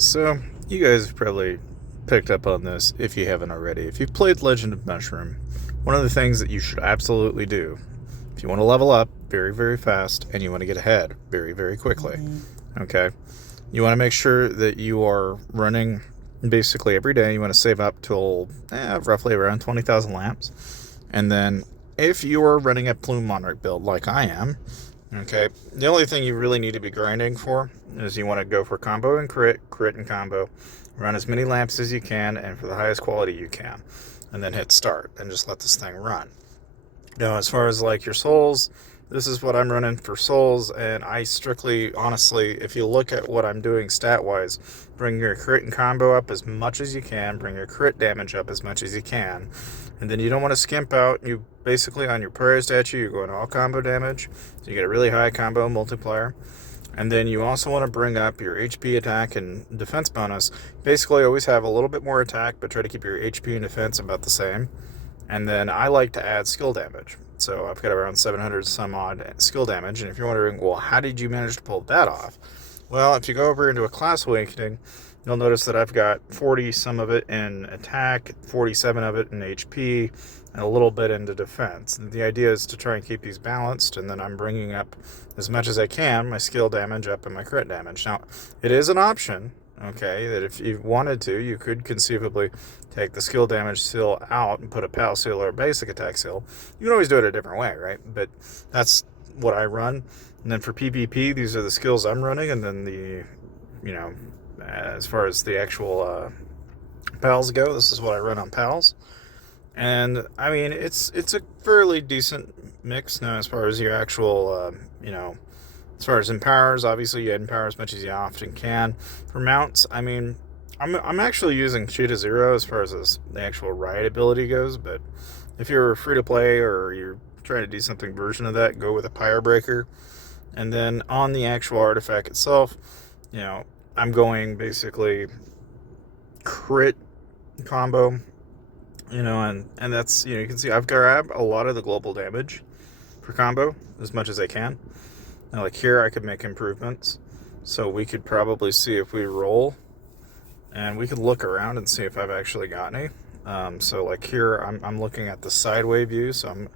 So, you guys have probably picked up on this if you haven't already. If you've played Legend of Mushroom, one of the things that you should absolutely do, if you want to level up very, very fast and you want to get ahead very, very quickly, okay, you want to make sure that you are running basically every day. You want to save up till roughly around 20,000 lamps. And then if you are running a Plume Monarch build like I am, okay, the only thing you really need to be grinding for is you want to go for combo and crit, crit and combo, run as many lamps as you can, and for the highest quality you can, and then hit start and just let this thing run. Now, as far as like your souls, this is what I'm running for souls, and I strictly, honestly, if you look at what I'm doing stat-wise, bring your crit and combo up as much as you can, bring your crit damage up as much as you can, and then you don't want to skimp out. You basically, on your prayer statue, you're going all combo damage, so you get a really high combo multiplier. And then you also want to bring up your HP, attack, and defense bonus. Basically, always have a little bit more attack, but try to keep your HP and defense about the same. And then I like to add skill damage. So I've got around 700 some odd skill damage. And if you're wondering, well, how did you manage to pull that off? Well, if you go over into a class awakening, you'll notice that I've got 40 some of it in attack, 47 of it in HP, and a little bit into defense. And the idea is to try and keep these balanced, and then I'm bringing up as much as I can my skill damage up and my crit damage. Now, it is an option, okay, that if you wanted to, you could conceivably take the skill damage seal out and put a PAL seal or a basic attack seal. You can always do it a different way, right? But that's what I run. And then for PvP, these are the skills I'm running, and then the, as far as the actual PALs go, this is what I run on PALs. And I mean, it's a fairly decent mix now as far as your actual, as far as empowers. Obviously, you empower as much as you often can. For mounts, I mean, I'm actually using Cheetah Zero as far as the actual ride ability goes. But if you're free to play or you're trying to do something version of that, go with a Pyre Breaker. And then on the actual artifact itself, I'm going basically crit combo, and that's, you can see I've grabbed a lot of the global damage for combo as much as I can. Now, like here, I could make improvements. So we could probably see if we roll, and we could look around and see if I've actually got any. So like here, I'm looking at the sideway view, so I'm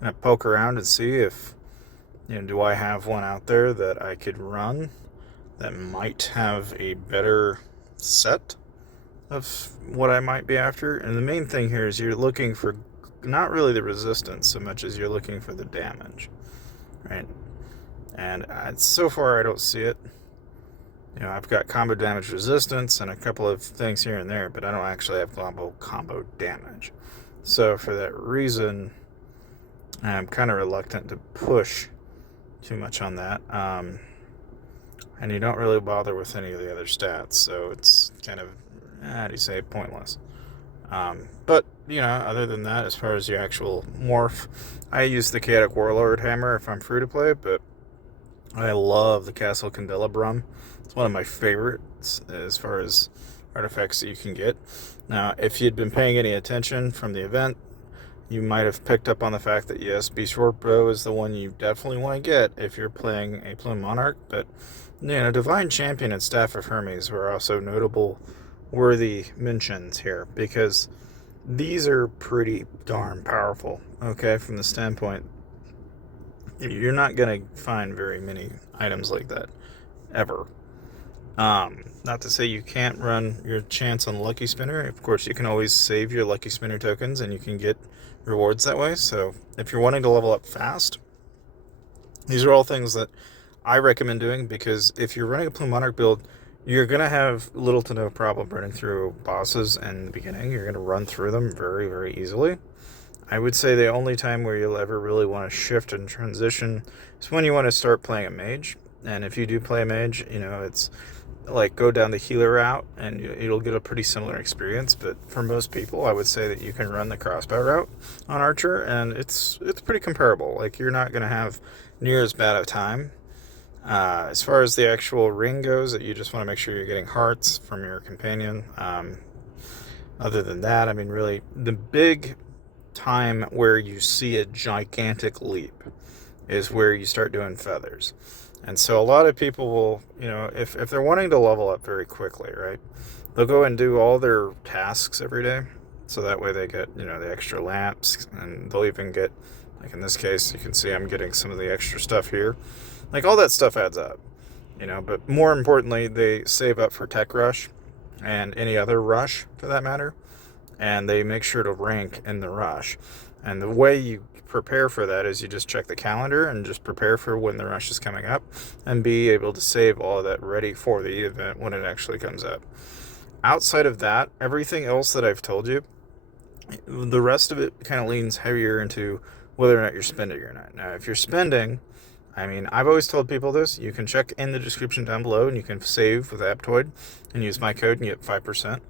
going to poke around and see if, do I have one out there that I could run that might have a better set of what I might be after. And the main thing here is you're looking for not really the resistance so much as you're looking for the damage, right? And so far I don't see it. I've got combo damage resistance and a couple of things here and there, but I don't actually have combo damage. So for that reason, I'm kind of reluctant to push too much on that. And you don't really bother with any of the other stats, so it's kind of, how do you say, pointless. But, other than that, as far as the actual morph, I use the Chaotic Warlord Hammer if I'm free to play, but I love the Castle Candelabrum. It's one of my favorites as far as artifacts that you can get. Now, if you'd been paying any attention from the event, you might have picked up on the fact that, yes, Beast Warp Bow is the one you definitely want to get if you're playing a Plume Monarch, but, Divine Champion and Staff of Hermes were also notable, worthy mentions here, because these are pretty darn powerful, okay, from the standpoint, you're not going to find very many items like that, ever. Not to say you can't run your chance on Lucky Spinner. Of course, you can always save your Lucky Spinner tokens, and you can get rewards that way. So if you're wanting to level up fast, these are all things that I recommend doing, because if you're running a Plume Monarch build, you're going to have little to no problem running through bosses in the beginning. You're going to run through them very, very easily. I would say the only time where you'll ever really want to shift and transition is when you want to start playing a mage. And if you do play a mage, it's like go down the healer route and you'll get a pretty similar experience. But for most people, I would say that you can run the crossbow route on Archer, and it's pretty comparable. Like, you're not going to have near as bad a time. As far as the actual ring goes, that you just want to make sure you're getting hearts from your companion. Other than that, I mean, really, the big time where you see a gigantic leap is where you start doing feathers. And so a lot of people will, if they're wanting to level up very quickly, right, they'll go and do all their tasks every day. So that way they get, the extra lamps, and they'll even get, like in this case, you can see I'm getting some of the extra stuff here. Like all that stuff adds up, but more importantly, they save up for Tech Rush and any other rush for that matter. And they make sure to rank in the rush. And the way you prepare for that is you just check the calendar and just prepare for when the rush is coming up and be able to save all of that ready for the event when it actually comes up. Outside of that, everything else that I've told you, the rest of it kind of leans heavier into whether or not you're spending or not. Now, if you're spending, I've always told people this. You can check in the description down below and you can save with Aptoid and use my code and you get 5%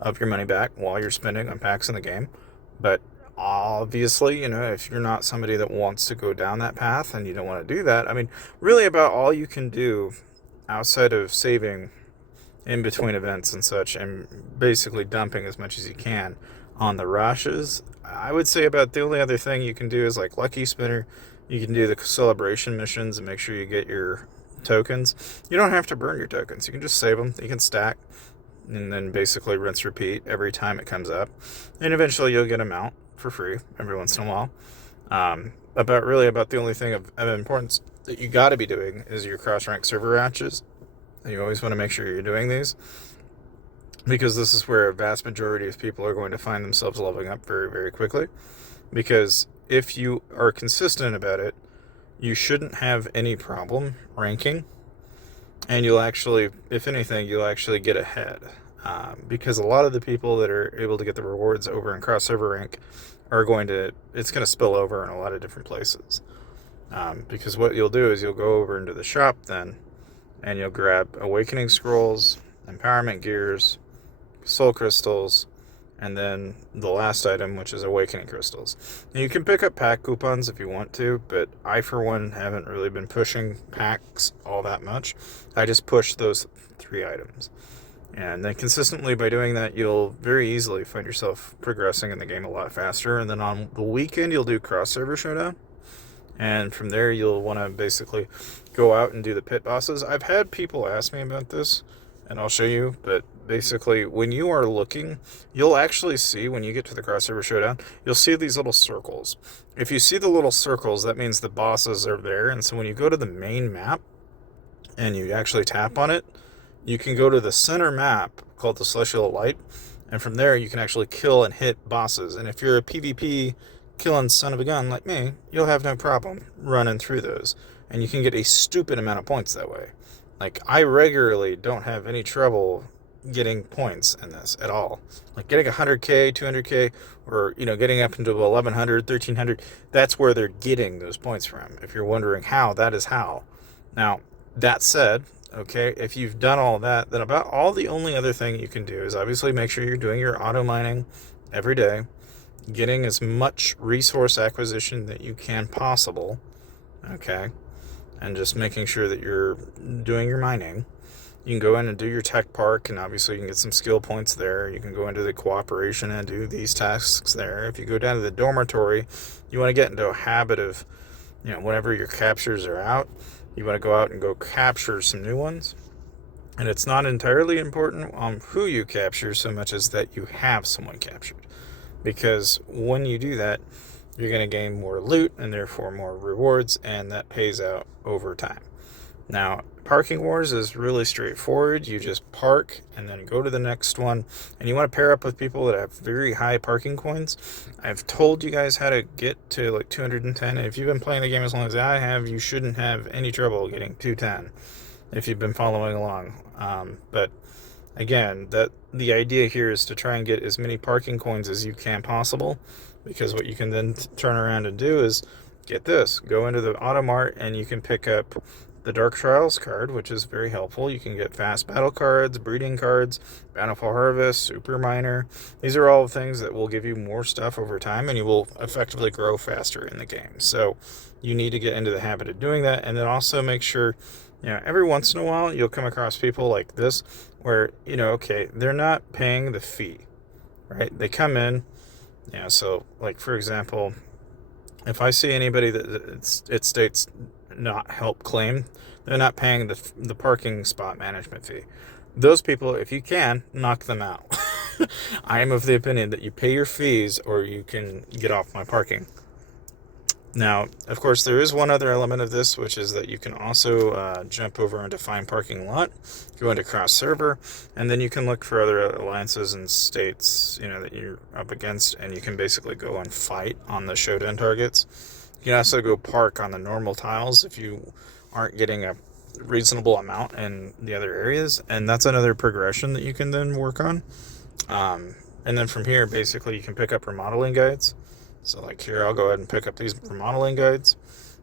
of your money back while you're spending on packs in the game. But obviously, if you're not somebody that wants to go down that path and you don't want to do that, really about all you can do outside of saving in between events and such and basically dumping as much as you can on the rushes, I would say about the only other thing you can do is like Lucky Spinner. You can do the celebration missions and make sure you get your tokens. You don't have to burn your tokens. You can just save them. You can stack and then basically rinse repeat every time it comes up, and eventually you'll get them out for free every once in a while. About the only thing of importance that you got to be doing is your cross rank server matches. You always want to make sure you're doing these, because this is where a vast majority of people are going to find themselves leveling up very, very quickly. Because if you are consistent about it, you shouldn't have any problem ranking. And you'll actually, if anything, you'll actually get ahead. Because a lot of the people that are able to get the rewards over in cross server rank it's going to spill over in a lot of different places. Because what you'll do is you'll go over into the shop then, and you'll grab Awakening Scrolls, Empowerment Gears, Soul Crystals, and then the last item, which is Awakening Crystals. And you can pick up pack coupons if you want to, but I, for one, haven't really been pushing packs all that much. I just push those 3 items. And then consistently by doing that, you'll very easily find yourself progressing in the game a lot faster. And then on the weekend, you'll do cross-server Showdown. And from there, you'll want to basically go out and do the pit bosses. I've had people ask me about this, and I'll show you, but basically, when you are looking, you'll actually see, when you get to the crossover showdown, you'll see these little circles. If you see the little circles, that means the bosses are there, and so when you go to the main map, and you actually tap on it, you can go to the center map, called the Celestial Light, and from there, you can actually kill and hit bosses. And if you're a PvP killing son of a gun like me, you'll have no problem running through those, and you can get a stupid amount of points that way. Like, I regularly don't have any trouble getting points in this at all. Like, getting 100k, 200k, or, getting up into 1100, 1300, that's where they're getting those points from. If you're wondering how, that is how. Now, that said, okay, if you've done all that, then about all the only other thing you can do is obviously make sure you're doing your auto mining every day, getting as much resource acquisition that you can possible, okay, and just making sure that you're doing your mining. You can go in and do your tech park, and obviously you can get some skill points there. You can go into the cooperation and do these tasks there. If you go down to the dormitory, you want to get into a habit of, whenever your captures are out, you want to go out and go capture some new ones. And it's not entirely important on who you capture so much as that you have someone captured. Because when you do that, you're going to gain more loot and therefore more rewards, and that pays out over time. Now, Parking Wars is really straightforward. You just park and then go to the next one, and you want to pair up with people that have very high parking coins. I've told you guys how to get to like 210. If you've been playing the game as long as I have, you shouldn't have any trouble getting 210 if you've been following along. But again, the idea here is to try and get as many parking coins as you can possible, because what you can then turn around and do is get this. Go into the Automart and you can pick up the Dark Trials card, which is very helpful. You can get fast battle cards, breeding cards, Bountiful Harvest, Super Miner. These are all things that will give you more stuff over time, and you will effectively grow faster in the game. So you need to get into the habit of doing that, and then also make sure, every once in a while you'll come across people like this where, okay, they're not paying the fee, right? They come in, so like for example, if I see anybody that it states not help claim, they're not paying the parking spot management fee. Those people, if you can, knock them out. I am of the opinion that you pay your fees or you can get off my parking. Now, of course, there is one other element of this, which is that you can also jump over into Find Parking Lot, go into Cross Server, and then you can look for other alliances and states, that you're up against, and you can basically go and fight on the Showdown targets. You can also go park on the normal tiles if you aren't getting a reasonable amount in the other areas, and that's another progression that you can then work on. And then from here, basically, you can pick up remodeling guides. So like here, I'll go ahead and pick up these remodeling guides,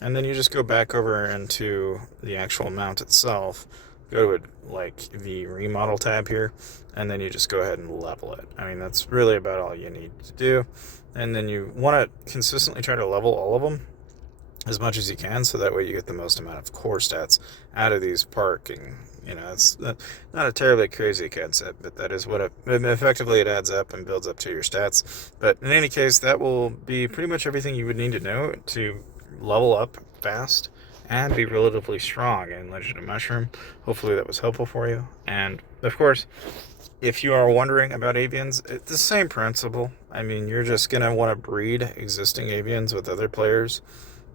and then you just go back over into the actual mount itself, go to like the remodel tab here, and then you just go ahead and level it. I mean, that's really about all you need to do. And then you want to consistently try to level all of them as much as you can, so that way you get the most amount of core stats out of these parking. It's not a terribly crazy concept, but that is what effectively it adds up and builds up to your stats. But in any case, that will be pretty much everything you would need to know to level up fast and be relatively strong in Legend of Mushroom. Hopefully that was helpful for you. And of course, if you are wondering about avians, it's the same principle. I mean, you're just going to want to breed existing avians with other players,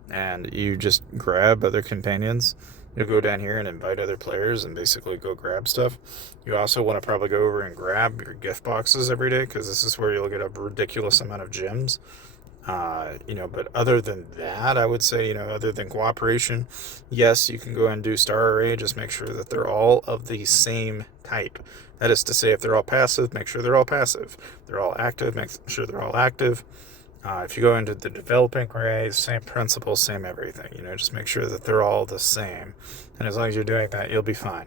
and you just grab other companions. You'll go down here and invite other players and basically go grab stuff. You also want to probably go over and grab your gift boxes every day, because this is where you'll get a ridiculous amount of gems. But other than that, I would say, other than cooperation, yes, you can go and do star array. Just make sure that they're all of the same type. That is to say, if they're all passive, make sure they're all passive. If they're all active, make sure they're all active. If you go into the developing array, same principle, same everything. Just make sure that they're all the same. And as long as you're doing that, you'll be fine.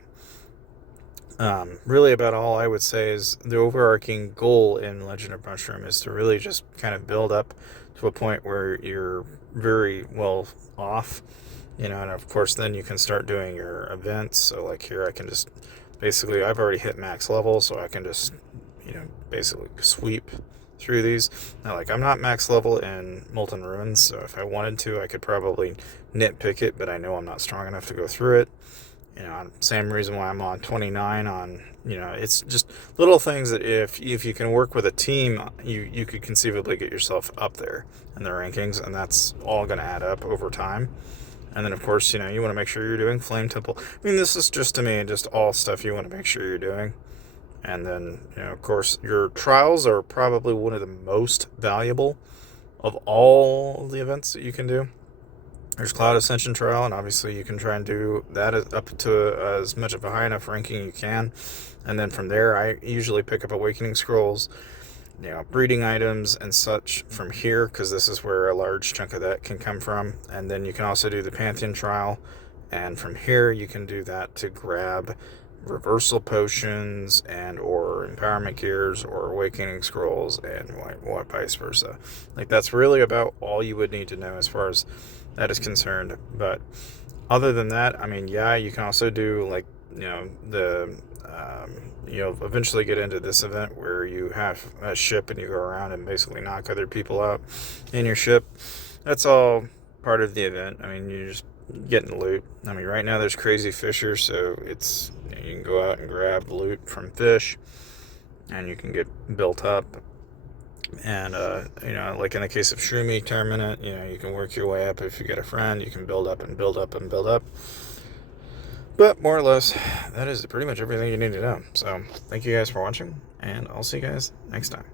Really about all I would say is the overarching goal in Legend of Mushroom is to really just kind of build up to a point where you're very well off, and of course then you can start doing your events. So like here I can just basically, I've already hit max level, so I can just, basically sweep through these. Now, like, I'm not max level in Molten Ruins, so if I wanted to, I could probably nitpick it, but I know I'm not strong enough to go through it. Same reason why I'm on 29 on, it's just little things that if you can work with a team, you could conceivably get yourself up there in the rankings, and that's all going to add up over time. And then, of course, you want to make sure you're doing Flame Temple. I mean, this is just, to me, just all stuff you want to make sure you're doing. And then, of course, your trials are probably one of the most valuable of all the events that you can do. There's Cloud Ascension Trial, and obviously you can try and do that up to as much of a high enough ranking you can. And then from there, I usually pick up Awakening Scrolls, breeding items and such from here, because this is where a large chunk of that can come from. And then you can also do the Pantheon Trial, and from here you can do that to grab reversal potions and or empowerment gears or awakening scrolls, and what vice versa. Like, that's really about all you would need to know as far as that is concerned. But other than that, I mean, yeah, you can also do like eventually get into this event where you have a ship and you go around and basically knock other people out in your ship. That's all part of the event. I mean, you're just getting loot. I mean, right now there's crazy fishers, so it's, you can go out and grab loot from fish, and you can get built up. And like in the case of Shroomy Terminate, you can work your way up. If you get a friend, you can build up and build up and build up. But more or less, that is pretty much everything you need to know. So thank you guys for watching, and I'll see you guys next time.